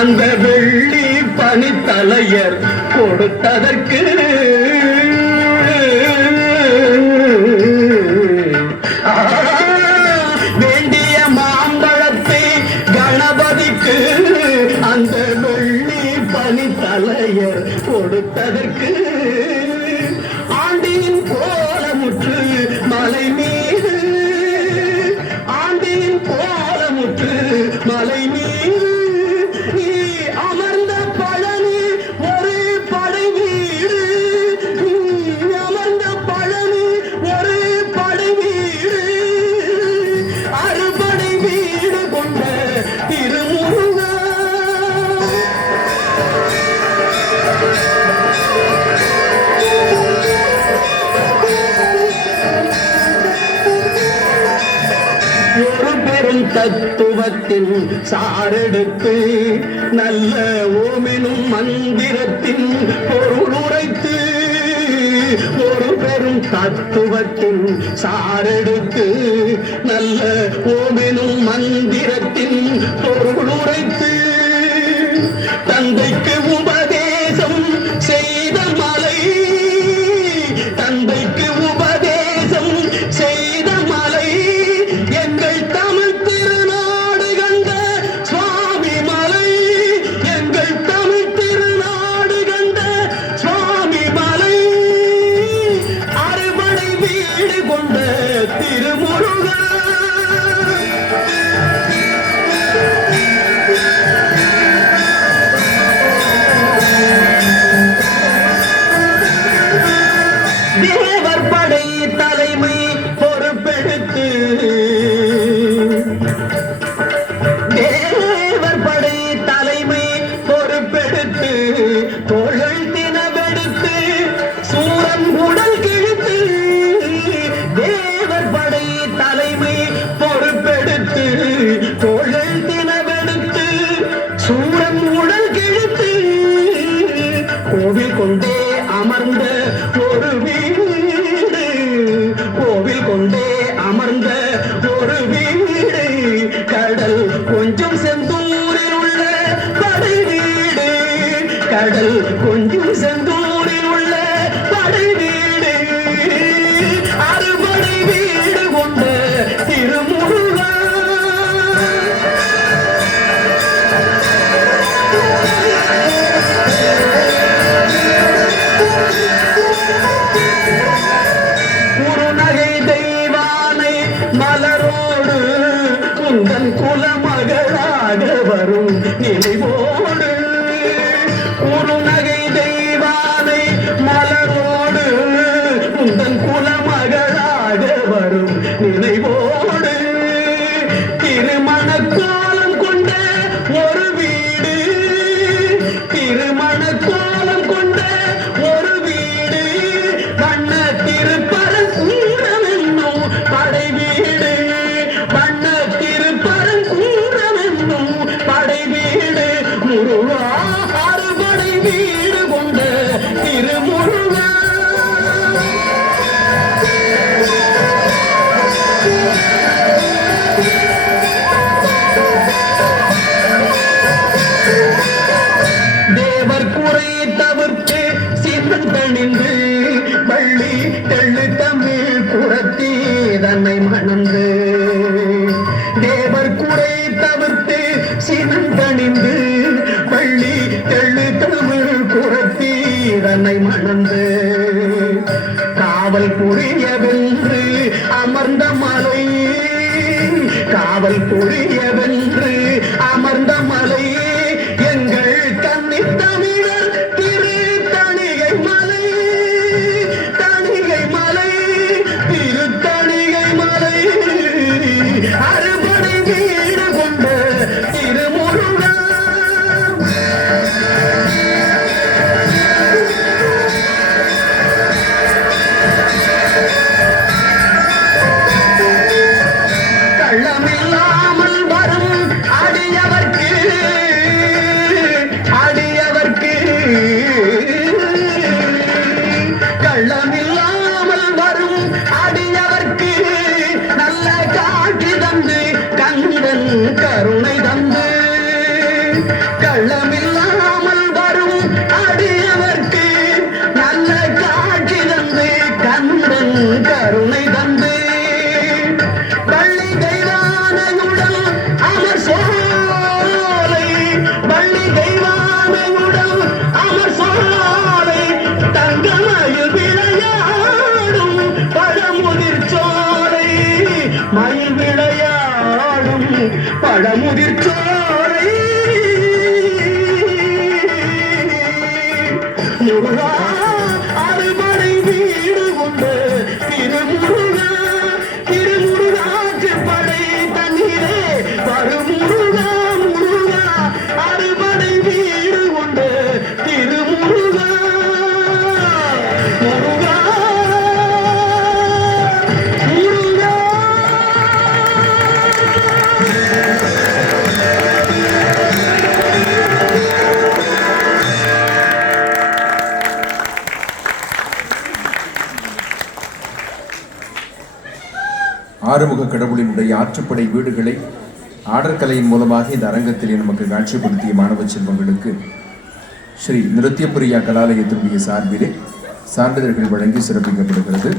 அந்த வெள்ளி பனித்தலையர் கொடுத்ததற்கு வேண்டிய மாம்பழத்தை கணபதிக்கு அந்த வெள்ளி பனித்தலையர் கொடுத்ததற்கு ஆண்டியின் கோலமுற்று மலை மீது ஆண்டியின் கோலமுற்று மலை மீது அமர்ந்த பழனி ஒரு படை வீடு அமர்ந்த பழனி ஒரு படை வீடு அறுபடை வீடு கொண்ட திருமுருகா ஒரு பெரும் தத்துவத்தின் சாரெடுத்து நல்ல ஓமெனும் மந்திரத்தின் பொருள் உரைத்து ஒரு பெரும் தத்துவத்தின் சாரெடுத்து நல்ல ஓமெனும் மந்திரத்தின் பொருள் உரைத்து தந்தைக்கு உபதேசம் செய்த மலை தந்தைக்கு உபதேசம் செய்த மலை எங்கள் தமிழ் திருநாடு கண்ட சுவாமி மலை எங்கள் தமிழ் திருநாடு கண்ட சுவாமி மலை அறுபடை வீடு கொண்ட திருமுருகா தேவர் படை தலைமை பொறுப்பெடுத்து தேவர் படை தலைமை பொறுப்பெடுத்து தோழல் தினவெடுத்து சூரன் உடல் கிழித்து தேவர் படை தலைமை பொறுப்பெடுத்து தோழல் தினவெடுத்து சூரன் உடல் கிழித்து கோவில் கொண்டே அமர்ந்த ஒரு வீடு கோவில் கொண்டே அமர்ந்த ஒரு வீடு கடல் கொஞ்சம் செந்தூரில் உள்ள படை வீடு கடல் கொஞ்சம் செந்தூரில் உள்ள படை வீடு அறுபடை வீடு கொண்ட திருமுருகா குறுநகை தெய்வானை மலரோடு உந்தன் குலமகளாக வரும் நினைவோடு குறுநகை தெய்வானை மலரோடு உந்தன் குலமகளாக வரும் நினைவோடு திருமண கோலம் கொண்ட ஒரு வீடு திருமண கோலம் கொண்ட ஒரு வீடு வண்ண திருப்பரங்குன்றம் என்னும் படை வீடு வண்ண திருப்பரங்குன்றம் என்னும் படை வீடு முருகா அறுபடை வீடு கொண்ட திருமுருகா தேவர் குறை தவிர்த்து சிந்தனிந்து வள்ளி தெள்ளு தமிழ் புறத்தி தன்னை மணந்து தேவர் குறை தவிர்த்து சிந்தனிந்து வள்ளி தெள்ளு தமிழ் புறத்தி தன்னை மணந்து காவல் புரியவென்று அமர்ந்த மலை காவல் புரியவென்று அமர்ந்த மலை எங்கள் கன்னித் தமிழர் திரு தணிகை மலை தணிகை மலை திரு தணிகை மலை அறுபடை வீடு கொண்ட திருமுருகா கள்ளமில்லாமல் கள்ளமில்லாமல் வரும் அடியவர்க்கு நல்ல காட்சி தந்து கந்தன் கருணை தந்து பள்ளி தெய்வானையுடன் அமர் சோலை பள்ளி தெய்வானையுடன் அமர் சோலை தங்கமயில் விளையாடும் பழமுதிர் சோலை மயில் விளையாடும் பழமுதிர் சோலை முருகா அறுபடை வீடு கொண்டு திருமுருகா திருமுருகாற்று படை தண்ணீரே வருமுருகா முருகா அறுபடை வீடு கொண்டு திருமுருகா முருகா முருகா. ஆறுமுக கடவுளினுடைய ஆற்றுப்படை வீடுகளை ஆடற்கலையின் மூலமாக இந்த அரங்கத்திலே நமக்கு காட்சிப்படுத்திய மாணவ செல்வங்களுக்கு ஸ்ரீ நிருத்தியப்பிரியா கலாலயத்தினுடைய சார்பிலே சான்றிதழ்கள் வழங்கி சிறப்பிக்கப்படுகிறது.